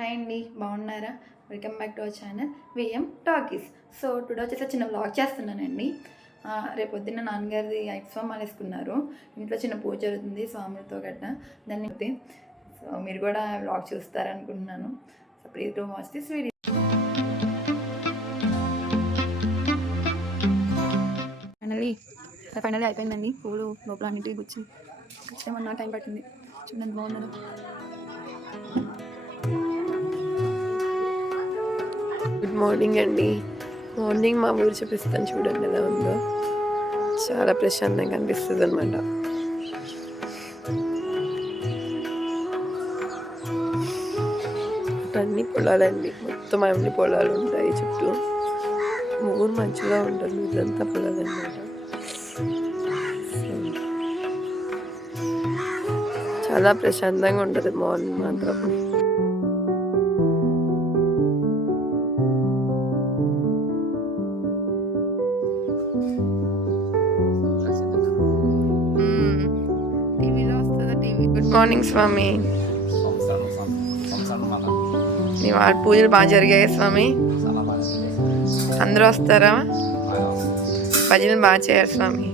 Hi అండి బాగున్నారా? Welcome back to our channel. VM talkies. So today వచ్చేసి చిన్న వ్లాగ్ చేస్తున్నానండి. రేపు పొద్దున్న నాన్నగారిది ఐస్వామాలు వేసుకున్నారు ఇంట్లో చిన్న పూజ జరుగుతుంది స్వాములతో గట్ట. దాన్ని సో మీరు కూడా vlog చూస్తారనుకుంటున్నాను. So please do watch this video. Finally finally అయిపోయిందండి. పూలు లోపల అన్నింటికి గుచ్చి గుచ్చేమన్నా టైం పట్టింది. చూడండి బాగున్నారు? గుడ్ మార్నింగ్ అండి. మార్నింగ్ మా ఊరు చూపిస్తాను చూడండి ఎలా ఉందో. చాలా ప్రశాంతంగా అనిపిస్తుంది అనమాట అన్ని పొలాలండి. మొత్తం అన్ని పొలాలు ఉంటాయి చుట్టూ. ఊరు మంచిగా ఉంటుంది. ఇదంతా పొలాలు అనమాట చాలా ప్రశాంతంగా ఉంటుంది మార్నింగ్ మాత్రం. మార్నింగ్ స్వామి సంవత్సరం వారి పూజలు బాగా జరిగాయి స్వామి అందరూ వస్తారా? భజనలు బాగా చేయాలి స్వామి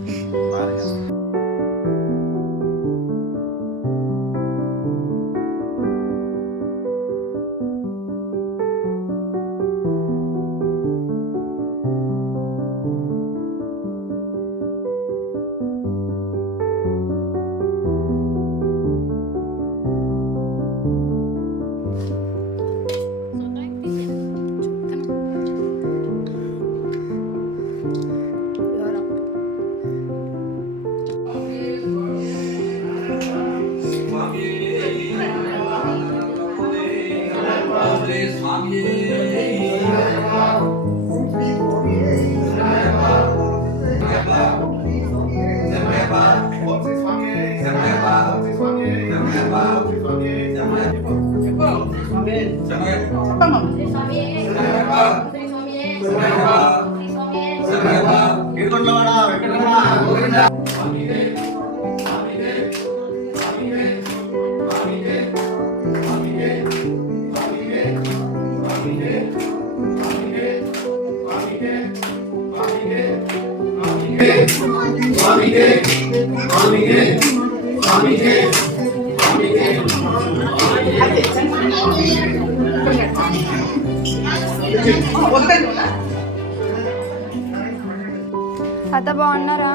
అత్త బాగున్నారా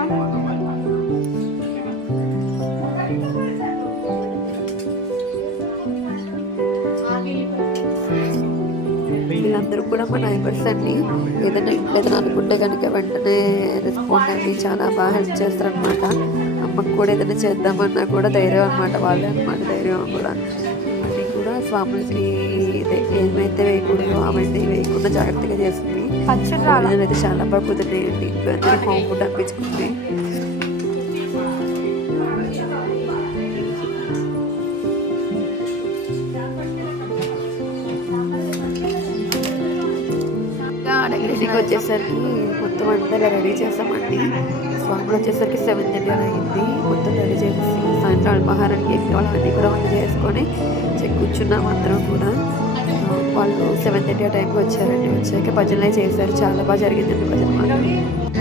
వీళ్ళందరూ కూడా మా నైబర్స్ అండి ఏదైనా ఇంట్లో ఏదైనా అనుకుంటే కనుక వెంటనే రెస్పాండ్ అయ్యి చాలా బాగా హెల్ప్ చేస్తారనమాట అమ్మకు కూడా ఏదైనా చేద్దామన్నా కూడా ధైర్యం అనమాట వాళ్ళే అనమాట ధైర్యం కూడా. అన్నీ కూడా స్వాములకి ఏమైతే వేయకూడదు అవన్నీ వేయకుండా జాగ్రత్తగా చేస్తుంది. అయితే చాలా బాగా కుదిరినాయండి. అందరూ హోమ్ ఫుడ్ అనిపించుకుంది. డెకరేషన్కి వచ్చేసరికి మొత్తం అంతా రెడీ చేసామండి. స్వామి వచ్చేసరికి సెవెన్ థర్టీ అని అయింది. మొత్తం రెడీ చేసి సాయంత్రం అల్పాహారానికి ఎక్కి వాళ్ళవన్నీ కూడా వంట చేసుకొని చెక్ కూర్చున్నాం అందరం కూడా. వాళ్ళు సెవెన్ థర్టీ ఆ టైంకి వచ్చారండి. వచ్చాక భజనలు చేశారు. చాలా బాగా జరిగిందండి భజన మాత్రం.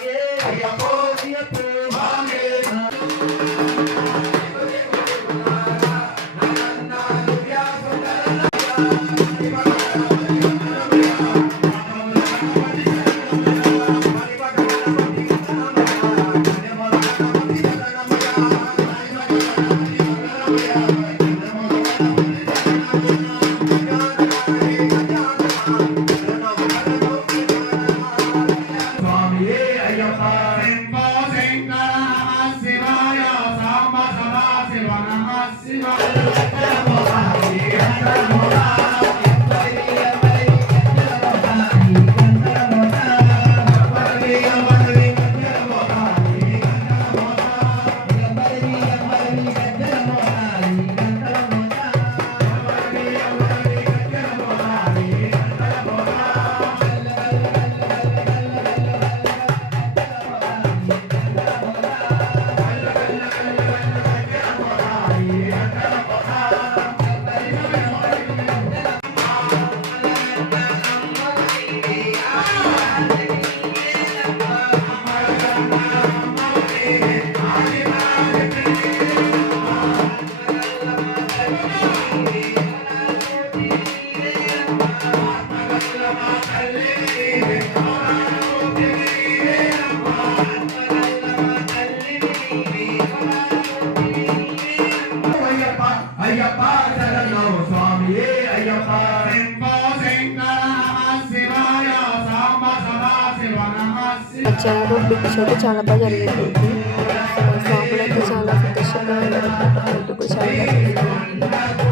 మధ్యాహ్నం భిక్ష అయితే చాలా బాగా జరిగింది. స్వాములు అయితే చాలా సంతోషంగా వెళ్ళారనమాట ఫుడ్ చాలా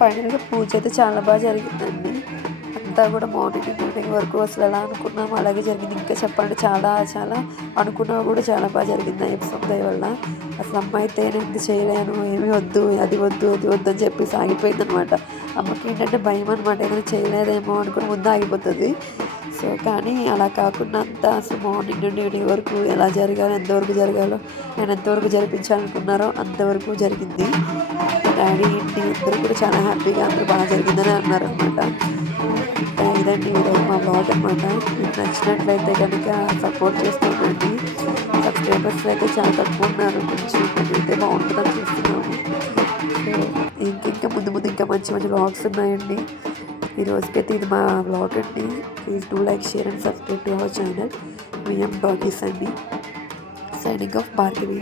ఫైనల్గా పూజ అయితే చాలా బాగా జరిగిందండి. అంతా కూడా మార్నింగ్ ఈవినింగ్ వరకు అసలు ఎలా అనుకున్నాము అలాగే జరిగింది. ఇంకా చెప్పండి చాలా చాలా అనుకున్నా కూడా చాలా బాగా జరిగింది అయ్యప్ప దయ వల్ల. అసలు అమ్మ అయితే నేను చేయలేను ఏమీ వద్దు అది వద్దు అది వద్దు అని చెప్పి ఆగిపోయింది అనమాట అమ్మకి ఏంటంటే భయం అనమాట ఏదైనా చేయలేదేమో అనుకుని ముందు ఆగిపోతుంది. సో కానీ అలా కాకుండా అంతా అసలు మార్నింగ్ నుండి ఈవినింగ్ వరకు ఎలా జరగాలో ఎంతవరకు జరగాలో నేను ఎంతవరకు జరిపించాలనుకున్నారో అంతవరకు జరిగింది. డాడీ ఇంటి ఇద్దరు కూడా చాలా హ్యాపీగా అందరూ బాగా జరిగిందని అన్నారు అనమాట ఇదండి ఈరోజు మా బ్లాగ్ అనమాట మీకు నచ్చినట్లయితే కనుక సపోర్ట్ చేస్తామండి. సబ్స్క్రైబర్స్ అయితే చాలా తక్కువ ఉన్నారు కొంచెం అయితే బాగుంటుందని చూస్తున్నాము. ఇంక ఇంకా ముందు ముందు ఇంకా మంచి మంచి బ్లాగ్స్ ఉన్నాయండి. ఈ రోజుకైతే ఇది మా బ్లాగ్ అండి. Please do like share and subscribe to our channel VM talkies అండి. Signing of Bhargavi